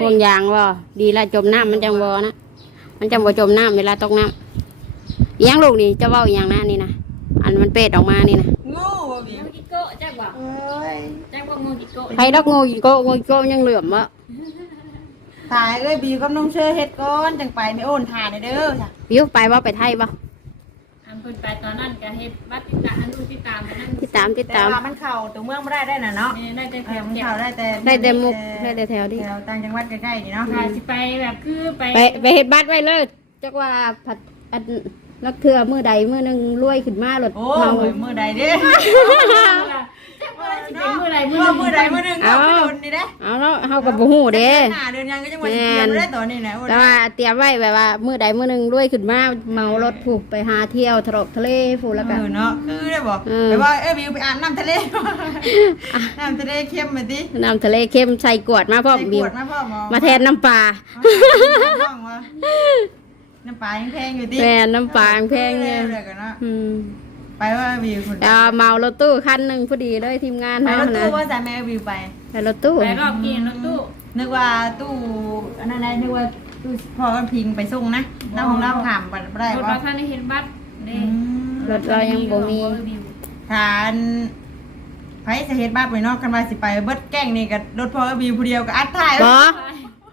[SPEAKER 1] พวงยางบ่ดีละจมน้ำมันจังบ่นะมันจังบ่จมน้ำเวลาตกน้ำอีหยังลูกนี่จะเว้าอีหยังนะนี่นะ อันมันเป็ดออกมานี่นะ
[SPEAKER 2] งูบ่บี
[SPEAKER 3] งูกิโกะจักบ่
[SPEAKER 2] เอ้ย
[SPEAKER 3] จักว่างูกิโกะ
[SPEAKER 1] ใครดอกงูกินโกะงูกินโกะยังเหลื่อมบ่
[SPEAKER 2] ตายเอ้ยบีกับน้องเชื่อเฮ็ดก้อนจังไปไม่โอนทานเด้อจ้ะ
[SPEAKER 1] บิวไปบ่ไปไทยบ่
[SPEAKER 3] อันเพิ่นไปตอนนั้นก็เฮ็ดบัตรติดตามอันดูติดตามไปนั่น
[SPEAKER 1] ติดตามติด
[SPEAKER 2] แต่
[SPEAKER 1] ตาม
[SPEAKER 2] ว่ามันเข้าตัวเมืองบ่ได้ได้น่ะเนาะ
[SPEAKER 3] นี่ได้แต่แถ
[SPEAKER 2] เออ
[SPEAKER 3] ว
[SPEAKER 2] มัน
[SPEAKER 3] เดียว
[SPEAKER 2] เข้าได้แต่
[SPEAKER 1] ได้แต่มุกได้แต่แถวนี้
[SPEAKER 2] แถวต่างจังหวัดใกล้ๆนี่เนาะ
[SPEAKER 3] ถ้าสิไปแบบคือไป
[SPEAKER 1] ไปไปเฮ็ดบัตรไว้เลยจักว่าผัดอัน ลักเทื่อมื้อใดมื้อหนึงรวยขึ้นมาหลด
[SPEAKER 2] โอ้
[SPEAKER 1] เมา
[SPEAKER 2] ยมื้อใดเด้
[SPEAKER 3] จักว่าสิเป็นมื้อใดมื้
[SPEAKER 2] มื้
[SPEAKER 3] อ
[SPEAKER 2] อ
[SPEAKER 3] หนึ่ง
[SPEAKER 2] มื้อใดมื้อหนึง
[SPEAKER 1] เอา
[SPEAKER 2] เอาไปโดนนี่เด้
[SPEAKER 1] เอาแล้วเฮาก็บ่ฮู้เด้
[SPEAKER 2] หน้าเดือนยังก็จังหวัดเตรียมได้ตอนนี้นะโอ้ย
[SPEAKER 1] แต่ว่าเตรียมไว้แบบว่ามื้อใดมื้อหนึงรวยขึ้นมาเมารถผูกไปหาเที่ยวทะเลทะเลผูกแล้วก็
[SPEAKER 2] เออเนาะคือได้บอก
[SPEAKER 1] เออ
[SPEAKER 2] แต่ว่าเอ้ยบิวไปอาบน้ำทะเลน้ำทะเลเข้มมาดิ
[SPEAKER 1] น้ำทะเลเข้มใส่กวดมาพร้อม
[SPEAKER 2] ใส่
[SPEAKER 1] บิ
[SPEAKER 2] ข
[SPEAKER 1] ว
[SPEAKER 2] วดมาพ่อหมอ
[SPEAKER 1] มาแทนน้ำปลา
[SPEAKER 2] น้องวะ น้ำปลายังแพงอยู่ดิ
[SPEAKER 1] แม่น้ำปลายังแพงเลย
[SPEAKER 2] เลยกันเนาะ
[SPEAKER 1] อืม
[SPEAKER 2] ไปว่าบิวคน
[SPEAKER 1] แต่ว่าเมารถตู้คันหนึ่งพอดีเลยทีมงาน
[SPEAKER 2] ไป
[SPEAKER 1] เฮาร
[SPEAKER 2] ถ
[SPEAKER 1] นะ
[SPEAKER 2] ตู้ว่าจะแม่บิวไป
[SPEAKER 1] ไปรถตู้
[SPEAKER 3] ไปรอบกินรถตู้
[SPEAKER 2] นึกว่าตู้อันนั้นได้นึกว่าตู้พอกันพิงไปส่งนะน้ำของเราถามไปได้
[SPEAKER 3] รถ
[SPEAKER 2] ว่า
[SPEAKER 3] เราท่านได้เห็นบัตรเด้
[SPEAKER 1] รถเรายังบ่มี
[SPEAKER 2] ทานไผสาเหตุบ้าไปเนอกกันว่าสิไปเบิดแกล้งนี่กับรถพอกับบิวผู้เดียวกับอัดถ่าย
[SPEAKER 1] บอ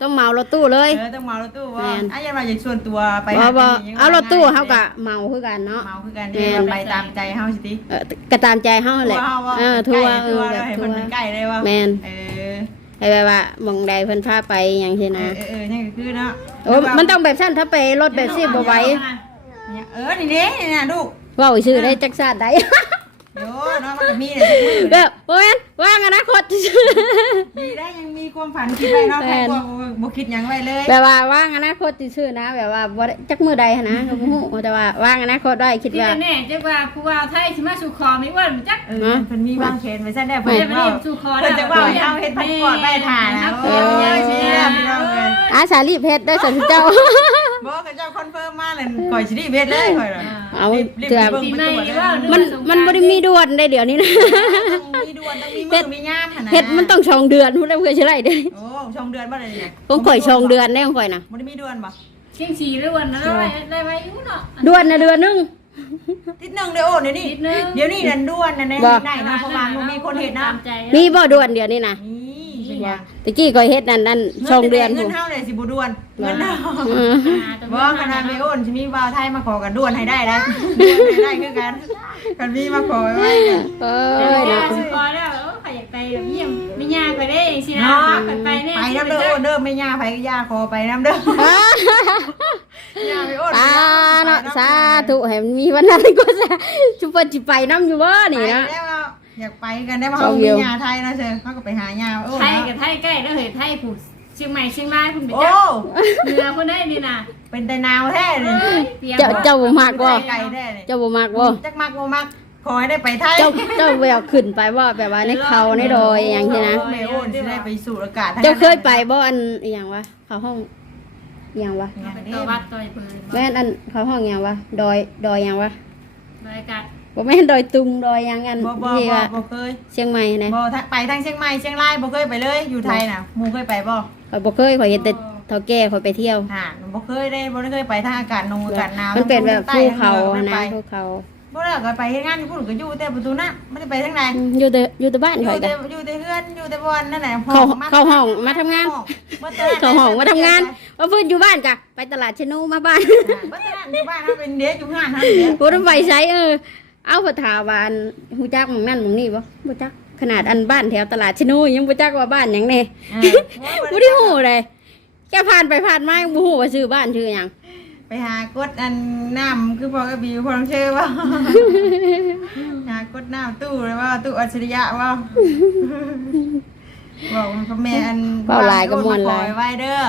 [SPEAKER 1] ต้องเมารถตู้เลย
[SPEAKER 2] เออต้องเมารถตู้ว่า
[SPEAKER 1] แม่น
[SPEAKER 2] อะอยันมาอยากชวนตัวไป
[SPEAKER 1] บอ
[SPEAKER 2] ห
[SPEAKER 1] บอ
[SPEAKER 2] ที่นี่ยัง
[SPEAKER 1] เอารถตู้
[SPEAKER 2] ง่ย
[SPEAKER 1] เขากะเมาคือกันเนาะ
[SPEAKER 2] เมาคือกันเด้อไปตามใจเฮาสิติ
[SPEAKER 1] เออกระตามใจเฮาแหละ
[SPEAKER 2] ทัวร์เฮาว่า
[SPEAKER 1] เออทัวร์เอ
[SPEAKER 2] ทั
[SPEAKER 1] อ
[SPEAKER 2] วร์
[SPEAKER 1] แบ
[SPEAKER 2] เรา
[SPEAKER 1] บ
[SPEAKER 2] ให้
[SPEAKER 1] ทั
[SPEAKER 2] มัน
[SPEAKER 1] ว
[SPEAKER 2] เป็น
[SPEAKER 1] ร์
[SPEAKER 2] ใกล้เลยว่า
[SPEAKER 1] แม่น
[SPEAKER 2] เออ
[SPEAKER 1] ให้แบบว่าหมองใดเพิ่นพาไปอย่างเช่น
[SPEAKER 2] เอ
[SPEAKER 1] นะ
[SPEAKER 2] อเออเออนี่ก็คือเนาะ
[SPEAKER 1] โอ้มันต้องแบบสั้นถ้าไปรถแบบซี่บ่ไหว
[SPEAKER 2] เนี่ยเออนี่เด้นี่นะลูก
[SPEAKER 1] เว้าชื่อได้จักซาดได้
[SPEAKER 2] โยเนาะมันก็มีแต่ทุกมือ
[SPEAKER 1] เด้อบ่แม่นว่างอนาคตซื่อ
[SPEAKER 2] ดีได้ยังมีความฝันคิดไว้เนาะ
[SPEAKER 1] แม่
[SPEAKER 2] ใคร
[SPEAKER 1] น
[SPEAKER 2] ก็บ่คิดหยังไว้เลย
[SPEAKER 1] แบบว่าว่างอนาคตซื่อๆนะ แบบว่าบ่ได้จักมือใดหั้นนะก็บ่ฮู้แต่ว่าว่างอนาคตได้คิด
[SPEAKER 3] ที่
[SPEAKER 1] ว่า
[SPEAKER 3] แน่ๆจักว่าผู้ว่าไทยสิมาสู่คอไม่อ้วนจัก
[SPEAKER 2] เออเพิ่นมีวางแผนไว้ซั่นได้
[SPEAKER 3] เพิ่
[SPEAKER 2] เพิ่
[SPEAKER 3] น
[SPEAKER 2] น
[SPEAKER 3] จะ
[SPEAKER 2] จะ
[SPEAKER 3] ไป
[SPEAKER 2] ว่า
[SPEAKER 3] เรียนสู่คอ
[SPEAKER 2] เพิ่นจะว่าให้เฮาเฮ็ดพันกอดไว้ถ่านะเออเชียร์พี่น้องเอ้ย
[SPEAKER 1] อาสาลีเพชรได้สันเจ้า
[SPEAKER 2] บอกกับเจ้าคอนเฟิร์มมาเลยก่อยสิรีเวทเลยก่อยเลย
[SPEAKER 1] เอา
[SPEAKER 2] รีบรีบ
[SPEAKER 1] เถื่อ
[SPEAKER 2] ไปเบิ่ง
[SPEAKER 3] ปี
[SPEAKER 2] ไป
[SPEAKER 3] ใหม่
[SPEAKER 2] ตรวจ
[SPEAKER 3] นี่
[SPEAKER 2] เลย
[SPEAKER 3] ว่า
[SPEAKER 1] มันมันบ่ได้มีด่วนได้เดี๋ยวนี้นะ
[SPEAKER 2] ต้องมีด่วนต้องมีมือมีงามหั่นนะ
[SPEAKER 1] เฮ็ดมันต้องชองเดือนพูดแล้วเพื่อสิได้เด้อ
[SPEAKER 2] โอ้ชงเดือนบ่ได้เนี่ย
[SPEAKER 1] ของข่อยชองเดือนได้ของข่อยน่ะ
[SPEAKER 2] บ่ได้มีด่วนบ่
[SPEAKER 3] เชียงสีหรือวันนั้นได้ได้ไว้อยู่เนาะ
[SPEAKER 1] ด่วนน่ะเดือนหนึง
[SPEAKER 2] ทิศหนึงเด้อโอ้เดี๋ยวนี้
[SPEAKER 3] นิดนึง
[SPEAKER 2] เดี๋ยวนี้นั่นด่วนนั่นใน
[SPEAKER 1] บ่
[SPEAKER 2] ได้นะเพราะว่าบ่มีคนเฮ็ดนะ
[SPEAKER 1] มีบ่ด่วนเดี๋ยวนี้นะ
[SPEAKER 2] นี่ เป็นหยัง
[SPEAKER 1] ตะกี้ข่อยเฮ็ดนั่นนั่นชองเดือน
[SPEAKER 2] เงิ
[SPEAKER 1] พุ่
[SPEAKER 2] น
[SPEAKER 1] น
[SPEAKER 2] เฮาเลยสิบ่ด่วนเงินเฮา
[SPEAKER 1] อืม
[SPEAKER 2] บ่ขนาดไปโอนสิมีบ่าวไทยมาขอกันด่วนให้ได้นะด่วนให้ได้คือกันกันมีมาขอไว้ไว้เนี่ย
[SPEAKER 1] เอ้
[SPEAKER 3] เอ้
[SPEAKER 1] ย
[SPEAKER 3] ย
[SPEAKER 1] นะ
[SPEAKER 3] สุคอแล้วเออใครอยากไปแบบเยี่ยมไม่ยากไปได้สินะ
[SPEAKER 2] เนาะ
[SPEAKER 3] ไปแน่
[SPEAKER 2] ไปน้ำเด้อโอนเด้อไม่ย่าไปก็ย่าขอไปน้ำเด้อ
[SPEAKER 1] อ้า
[SPEAKER 2] ย่าไปโอน
[SPEAKER 1] สาเนาะสาธุให้มันมีวันนั้นก็ซะชุบเพิ่นสิไปนํอยู่บ่นี่
[SPEAKER 2] ไป
[SPEAKER 1] เนาะ
[SPEAKER 2] แล้ว อยากไปกันได้มา
[SPEAKER 1] ช
[SPEAKER 2] เขา
[SPEAKER 1] มวิ
[SPEAKER 2] มี
[SPEAKER 1] ว
[SPEAKER 2] ยาไทยนะเชิญเขาก็ไปหายาโอ้
[SPEAKER 3] ไทยกับไทยใกล้แล้วเฮ้ยไทยผูกเชียงใหม่เชียงรายคุณไป
[SPEAKER 2] โอ้
[SPEAKER 3] จ้ะเหนือคนได้นี่น่ะ
[SPEAKER 2] เป็นแต่นาวแท้เลย
[SPEAKER 3] เตรียม
[SPEAKER 1] เจ้าเจ้าบ่มักบ่
[SPEAKER 2] ไกลแท้เลย
[SPEAKER 1] เจ้าบ่มักบ่
[SPEAKER 2] จักมักบ่มักขอให้ได้ไปไทย
[SPEAKER 1] เจ้าเจ้าแววขึ้นไปว่าแบบว่าในเขาในดอยอหย่างนี้นะ
[SPEAKER 2] แม่โอ้นสิได้ไปสู่อากาศ
[SPEAKER 1] เจ้าเคยไปบ่อันอหย่างวะเขาห้องอหย่างวะ
[SPEAKER 3] เอาไปตัววัดตัวเปิด
[SPEAKER 1] แม่นอันเขาห้องอหย่างวะดอยดอยอหย่างวะ
[SPEAKER 3] บรรยากาศ
[SPEAKER 1] บ่แม่นดอยตุงดอยหยังอัน
[SPEAKER 2] บ่บ่
[SPEAKER 1] ที่
[SPEAKER 2] บ่
[SPEAKER 1] ว่า
[SPEAKER 2] บ่เคย
[SPEAKER 1] เชียงใหม่นะ
[SPEAKER 2] บ่ถ้าไปทางเชียงใหม่เชียงรายบ่เคยไปเลยอยู่ไทยน่ะหมู่เคยไปบ่
[SPEAKER 1] ข่อยบ่เคยข่อยเห็นแต่เฒ่าแก่ข่อยไปเที่ยว
[SPEAKER 2] ห่าบ่เคยได้บ่ได้เคยไปทางอากาศนงอากาศหนาว
[SPEAKER 1] มันเป็นแบบภูเขา
[SPEAKER 2] ทง
[SPEAKER 1] นะ
[SPEAKER 2] ใต้
[SPEAKER 1] ภูเขา
[SPEAKER 2] บ่ได้ก็ไปเฮ็ดงานอยู่พุ่นก็อยู่แต่ประตูน่ะไม่ได้ไปทางไหน
[SPEAKER 1] อืมอยู่แต่อยู่แต่บ้าน
[SPEAKER 2] อยู่
[SPEAKER 1] ข่อย
[SPEAKER 2] แต่
[SPEAKER 1] กัน
[SPEAKER 2] อยู่แต่เฮือนอยู่แต่บ่อนนั่นแหละ
[SPEAKER 1] เข้าเข้าห้องมาทำงาน
[SPEAKER 2] บ่แต่
[SPEAKER 1] เขาห้องมาทำงานว่าเพิ่นอยู่บ้านกะ ไปตลาดชะนูมาบ้าน
[SPEAKER 2] บ่แต่อยู่บ้านเฮาเป็นเด็กอยู่งานเฮาเด็ก
[SPEAKER 1] บ่ต้องไปใช้เออ เอาพอถามว่าอันฮู้จักหม่องนั่นหม่องนี่บ่บ่จักขนาดอันบ้านแถวตลาดชะนูยังบ่จักว่าบ้านหยังแน่บ่ได้ฮู้เลยแค่ผ่านไปผ่านมายังบ่ฮู้ว่าชื่อบ้านชื่อหยัง
[SPEAKER 2] ไปหากดอันน้ำคือพอกระบิวพอต้องเชื่อว่าหากดน้ำตู้เลยว่าตู้อัจฉริยะว่าบอกมันพ่อแม่อัน
[SPEAKER 1] เว้าหลายก็ม่วนหลาย
[SPEAKER 2] ขอไว้เด้อ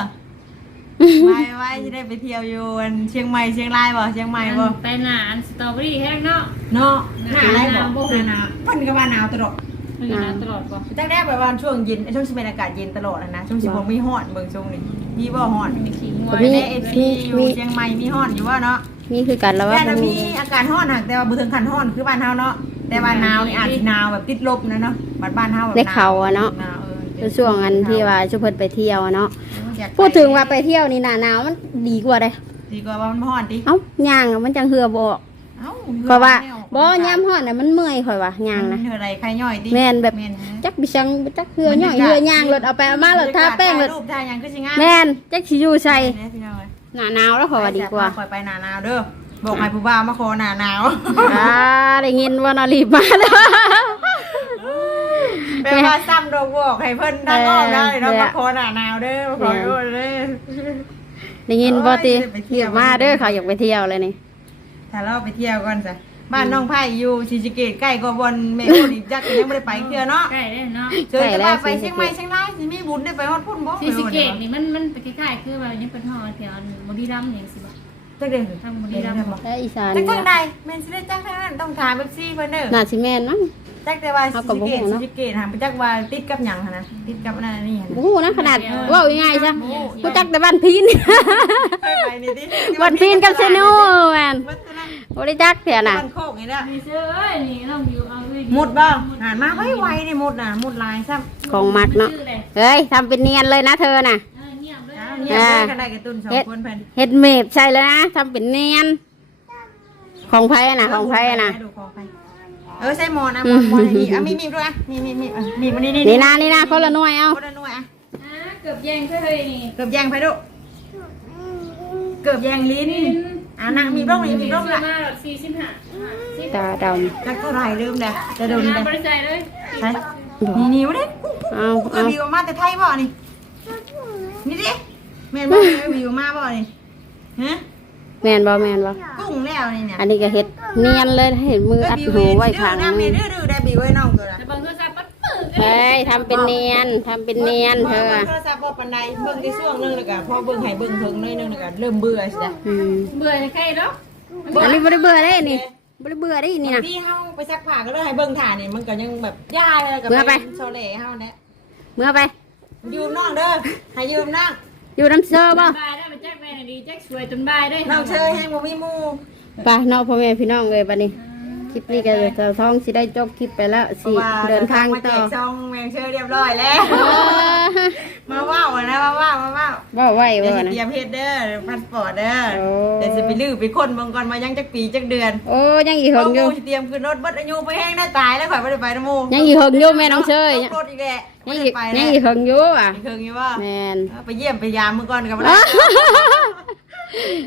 [SPEAKER 2] ไว้ไว้จะได้ไปเที่ยวอยู่อันเชียงใหม่เชียงรายบ่เชียงใหม่บ่
[SPEAKER 3] ไปหนาอันสตรอเบอรี่แห้งเนาะ
[SPEAKER 2] เนาะหนาว
[SPEAKER 3] ห
[SPEAKER 2] ได้
[SPEAKER 3] นาว
[SPEAKER 2] บ่
[SPEAKER 3] บ่
[SPEAKER 2] หนาวเพิ่นก็ว่าหนาวตลอด
[SPEAKER 3] ไปหนาตลอดบ่
[SPEAKER 2] จังได้แบบว่าช่วงเย็นช่วงสิเป็นอากาศเย็นตลอดอะนะช่วงสิบ่มีฮ้อนเบิ่งช่วงนี้มีบ่ฮ้อน
[SPEAKER 3] มีขิงหัว
[SPEAKER 1] มี
[SPEAKER 2] ใน FC อยู่เชียงใหม่มีฮ้อนอยู่ว่าเนาะ
[SPEAKER 1] นี่คือกันแล้วว่า
[SPEAKER 2] แม่น่ะ
[SPEAKER 1] มัน
[SPEAKER 2] มีอากาศฮ้อนหักแต่ว่าบ่ถึงขั้นฮ้อนคือบ้านเฮาเนาะแต่ว่าหนาวนี่อาจสิหนาวแบบติดลบนะเนาะบ้านบ้านเฮาแบบ
[SPEAKER 1] ในเขาอะเนาะ
[SPEAKER 2] หวเออ
[SPEAKER 1] คือช่วงอันที่ว่าชุมเพิ่นไปเที่ยวอะเนาะ
[SPEAKER 2] อยกไป
[SPEAKER 1] พูดถึงว่าไปเที่ยวนี่หน้าหนาวมันดีกว่าเด้
[SPEAKER 2] ดีกว่าว่ามันฮ้อนติ
[SPEAKER 1] เอ้าย่างอะมันจังเหือบ่ออก
[SPEAKER 2] เอ้า
[SPEAKER 1] เพราะว่าบ่ยามฮ้อนน่ะมันเมื่อยข่อยว่าย่าง
[SPEAKER 2] มั
[SPEAKER 1] นะ
[SPEAKER 2] นเท่าไรใครย่อยติ
[SPEAKER 1] แม่นแบบ
[SPEAKER 2] แม่น
[SPEAKER 1] จักบิชังจักเหือย่อยเหือย่างรถเอาไปเอามาแล้วทาแป้งรถ
[SPEAKER 2] รูปถ่ายหยังคือสิงาม
[SPEAKER 1] แม่นจักสิอยู่ใส่
[SPEAKER 2] แม่พี่น้องเอ้ย
[SPEAKER 1] หน้าหนาวแล้วข่อยว่าดีกว่า
[SPEAKER 2] คอยไปหนาหนาวเด้อบอกให้ผู้บ่าวมาขอหนาหนาว
[SPEAKER 1] อ่าได้ยินว่านารีบมาแล้ว
[SPEAKER 2] แปลว่าซ้ำดอกบอกให้เพิ่นทั้งอ้อมได้เนาะ
[SPEAKER 1] เออ
[SPEAKER 2] มาขอหนาหนาวเด้อมาขอโทษเด้อ
[SPEAKER 1] ได้ยินบ่ติ
[SPEAKER 2] โอ้ยไปเที่
[SPEAKER 1] เรี
[SPEAKER 2] ย
[SPEAKER 1] ยวกมาเด้อเขาอยากไปเที่ยวเลยนี่
[SPEAKER 2] ถ้าเราไปเที่ยวก่อนจ้ะบ้านน้องไผ่อยู่ศรีสะเกษใกล้กว่าบนเมโอนี่จักก็ยังไม่ได้ไปเที่ยวเนาะ
[SPEAKER 3] ใกล้ได้เนาะ
[SPEAKER 2] เจอจะว่าไปเชียงใหม่เชียงรายสิมีบุญได้ไปฮอดพุ่นบ่
[SPEAKER 3] ซีสะเกตนี่มันมันไปคล้ายๆคือว่ายังเป็นห่อแถวบุรีรัมย์อย่างสิบ่
[SPEAKER 2] จักเด้อ
[SPEAKER 3] ทางบุรีรัมย์บ่
[SPEAKER 1] และอีสาน
[SPEAKER 2] จักทางใดแม่นสิได้จักทางนั้นต้องถามเอฟซีเพิ่นเด้อ
[SPEAKER 1] น่าสิแม่นมั้ง
[SPEAKER 2] จักแต่ว่าศ
[SPEAKER 1] เอา
[SPEAKER 2] รี
[SPEAKER 1] กั
[SPEAKER 2] สะ
[SPEAKER 1] บบ่
[SPEAKER 2] เก
[SPEAKER 1] ฮู้
[SPEAKER 2] ษศ
[SPEAKER 1] เนาะ
[SPEAKER 2] รีสะเกษหาไปจักว่าติดกับหยังหั่นนะติดกับอันนั่นอันนี่หั่น
[SPEAKER 1] โอ้โหนะขนาดเว่าง่ายๆซะกูจักแต่บ้านพีน
[SPEAKER 2] เคยไปนี่ดิ
[SPEAKER 1] บ้านพีนกับเซโนแมน
[SPEAKER 2] วัดนั้น
[SPEAKER 1] บ่ได้จักแถวน่ะ
[SPEAKER 2] บ้านโคกนี่เด้อ
[SPEAKER 3] มีเสื้อเอ้ยนี่น้องอยู่เอาไว้
[SPEAKER 2] หมดบ่หานมาไวไวๆนี่หมดน่ะหมดลายซ้ำ
[SPEAKER 1] ของมักเนาะ
[SPEAKER 3] ชื่ออะไร
[SPEAKER 1] เฮ้ยทำเป็นเนียนเลยนะเธอน่ะ
[SPEAKER 3] เออเงียบเลย
[SPEAKER 2] อ้าวเนี่ยเลยกันได้กับตุนสองคนเพิ่น
[SPEAKER 1] เฮ็ดเมฟใช่เลยนะทำเป็นเนียน ของไผน่ะของไผน่ะ
[SPEAKER 2] ดูของไผเออใส่หมอนอะหมอนหมอนอันนี้อะมีมีด้วยอะมีมีมีอะมีมานี่นี่
[SPEAKER 1] นี่นะนี่นะคนละหน่วยเอา
[SPEAKER 2] คนละหน่วยอะ
[SPEAKER 3] อ่าเกือบแย่งก็เลยนี่
[SPEAKER 2] เกือบแยงไปดูเกือบแยงลิ้นอะนั่งมีร่องนี่มีร่อง
[SPEAKER 3] เสื้อ
[SPEAKER 2] ละ
[SPEAKER 3] มาแบบสี่สิบห้าสิบ
[SPEAKER 1] ตาด
[SPEAKER 2] จักเท่าไหร่ลืมแล้วจะโดน
[SPEAKER 3] งา
[SPEAKER 2] เล
[SPEAKER 3] น
[SPEAKER 2] ย
[SPEAKER 3] บริษัทเลย
[SPEAKER 2] ใช่นี่นี่วะเนี่ยำ
[SPEAKER 1] เอา
[SPEAKER 2] เอ
[SPEAKER 1] เอา
[SPEAKER 2] อวิวมาแต่ไทยบ่นี่นี่ดิ แม่นบ่เออวิวมาบ่นี่ฮะ
[SPEAKER 1] แม่นบ่แม่นบ่
[SPEAKER 2] กุ้งแล้วนี่เนี่ย
[SPEAKER 1] อันนี้ก็เฮ็ดเนียนเลยเห็นมืออัดหูไว้ข้าง
[SPEAKER 2] น้ำ
[SPEAKER 1] นึ
[SPEAKER 2] นี่
[SPEAKER 1] ง
[SPEAKER 2] ดื้อดื้อได้บีไว้น้องตัวละ
[SPEAKER 3] แต่บางโทรศัพท์ปัดปื้อ
[SPEAKER 1] เฮ้ยทำเป็นเนียนทำเป็นเนียนเธอ
[SPEAKER 2] โทรศัพท์บ่ปานใดเบิ่งได้ช่วงนึงแล้วก็พอเบิ่งให้เบิ่งเพิ่งหน้อยนึงแล้วก็เริ่มเบื่อสิจ้ะ
[SPEAKER 1] อืม
[SPEAKER 3] เบื่อในใครเนาะ
[SPEAKER 1] อันนี้บ่ได้เบื่อเด้นี่บ่ได้เบื่อเด้นี่นะ
[SPEAKER 2] ที่เฮาไปซักผ้าก็เลยให้เบิ่งถ่านี่มันก็ยังแบบย่าเลยกับ
[SPEAKER 1] เบื่อไป
[SPEAKER 2] โซเล่เฮาเนี่ย
[SPEAKER 1] เมื่อไป
[SPEAKER 2] ยืมน้องเด้อให้ยืมน้อง
[SPEAKER 1] อยู่น้ำเซอร์บ่
[SPEAKER 3] บายได้มาแจ็คแม่ดีแจ็คสวยจนบายได้
[SPEAKER 2] น้องเชยให้บ่มีหมู่
[SPEAKER 1] ไปเนาะพ่อแม่พี่น้องเลยบัดนี้ คลิปนี้ก็จะท้องสิได้จบคลิปไปแล้ว
[SPEAKER 2] เพ
[SPEAKER 1] สิ
[SPEAKER 2] ราะว่า
[SPEAKER 1] เดินทาง
[SPEAKER 2] มาแจ
[SPEAKER 1] ต่อก
[SPEAKER 2] ซองแมงเชยเรียบร้อยแล้ว
[SPEAKER 1] เออ
[SPEAKER 2] มาว่าวอะนะมาว่าวมาว่าว
[SPEAKER 1] บ่ไหว
[SPEAKER 2] เดี๋ยว
[SPEAKER 1] บ่
[SPEAKER 2] สิ
[SPEAKER 1] นะ
[SPEAKER 2] เตรียมเฮ็ดเด้อพาสปอร์ตเด้อ
[SPEAKER 1] โอ้
[SPEAKER 2] เดี๋ยวสิไปลื้อไปค้นเบิ่งก่อนว่ายังจักปีจักเดือน
[SPEAKER 1] โอ้ยังอีกห
[SPEAKER 2] เอา
[SPEAKER 1] ง
[SPEAKER 2] ห
[SPEAKER 1] อยู่
[SPEAKER 2] มู่สิเตรียมขึ้นรถเบิดอายุไปแห้งได้ตายแล้วข่อยบ่ได้ไปนะหมู่
[SPEAKER 1] ยังอีกหงอยู่แม่น้องเชย
[SPEAKER 2] รถอีกแหละ
[SPEAKER 1] ยั
[SPEAKER 2] ไม่
[SPEAKER 1] ง
[SPEAKER 2] ได้
[SPEAKER 1] อีก
[SPEAKER 2] ไป
[SPEAKER 1] ยั
[SPEAKER 2] แล้
[SPEAKER 1] ง
[SPEAKER 2] ว
[SPEAKER 1] อีกหงอยู่อะ
[SPEAKER 2] อีกเคิงอยู่ว่า
[SPEAKER 1] แมน
[SPEAKER 2] ไปเยี่ยมไปยามมือก่อนกับเรา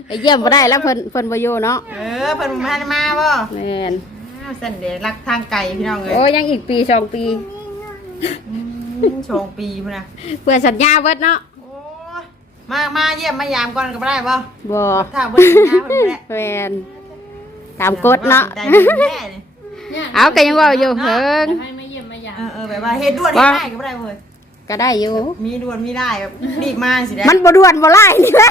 [SPEAKER 1] ไปเยี่ยมบ่ได้แล้วเพิ่นเพิ่นบ่อยู่เนาะ
[SPEAKER 2] เออเพิ่นมามาบ่
[SPEAKER 1] แมน
[SPEAKER 2] อ้าวเส้นเดรักทางไก่พี่น้องเลย
[SPEAKER 1] โอ้ยังอีกปีสองปี
[SPEAKER 2] อืมชงปีพุ่นน่ะ
[SPEAKER 1] เพื่อสัญญาเบิดเนาะ
[SPEAKER 2] โอ้ยมามาเยี่ยมมายามก่อนก็บ่ได้บ่
[SPEAKER 1] บ่
[SPEAKER 2] ถ้าเบิ่งสัญญาเพิ่นบ่ได้
[SPEAKER 1] แมนตามกฎเนาะ
[SPEAKER 2] ใจดีแน่นี่
[SPEAKER 1] เอาก็ยังเว่าอยู่เฮิง
[SPEAKER 3] ให้มาเยี่ยมมาหยา
[SPEAKER 2] เออเออแบบว่าเฮ็ดด่วนเฮ็ดง่ายก็บ่ได้เว้ย
[SPEAKER 1] ก็ได้อยู่
[SPEAKER 2] มีดวนมีได้แบบรีบมาสิได้
[SPEAKER 1] มันบ่ด่วนบ่ไล่นี่แหละ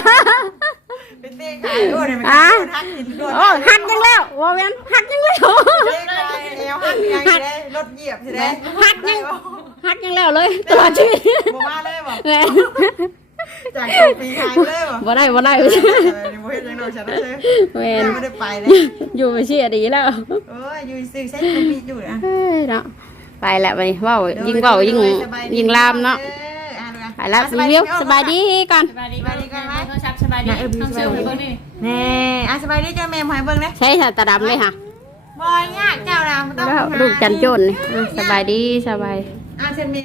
[SPEAKER 2] เป็นเต้ขายด้วยเนี่ยมัน
[SPEAKER 1] อะ
[SPEAKER 2] ทักหินด้วย
[SPEAKER 1] โอ้หักยังแล้วว่าแม่นหักยังแล้ว
[SPEAKER 2] เต้ขายแนวหักยังสิได้รถเหยียบสิได้
[SPEAKER 1] หักยังหักยังแล้วเลยตลอดชีวิต
[SPEAKER 2] บ่มาเลยบ่
[SPEAKER 1] แม่น
[SPEAKER 2] จากสองปีหายเลยบ่
[SPEAKER 1] บ่ได้บ่ได้
[SPEAKER 2] เออนี่บ่เฮ็ดจังดอกฉันนะเธอ
[SPEAKER 1] แม่น
[SPEAKER 2] ไม่ได้ไปเลย
[SPEAKER 1] อยู่ไปเชียดีแล้ว
[SPEAKER 2] โอ้ยอยู่ซื้อใช้เป็นปีอยู่อะ
[SPEAKER 1] เฮ้ยเนาะ ไปแล้วไปเว้ายิ่งเว้ายิ่งยิ่งลามเนาะไปแล้วรีวิวสบายดีก่อน
[SPEAKER 3] สบายดีก่อนโทรศัพท์สบายดีต้องเชื่อมเบิ่งนี่
[SPEAKER 2] แน่อะสบายดีเจ้าแม่หอยเบิ่งเด้
[SPEAKER 1] ใช้ตาดำเลยค่ะ
[SPEAKER 2] บ่ยากเจ้าน่ะบ่ต้อง
[SPEAKER 1] แล้ว
[SPEAKER 2] หา
[SPEAKER 1] ลูกจันโจนนี่อะสบายดีสบาย
[SPEAKER 2] อะเซ็นมี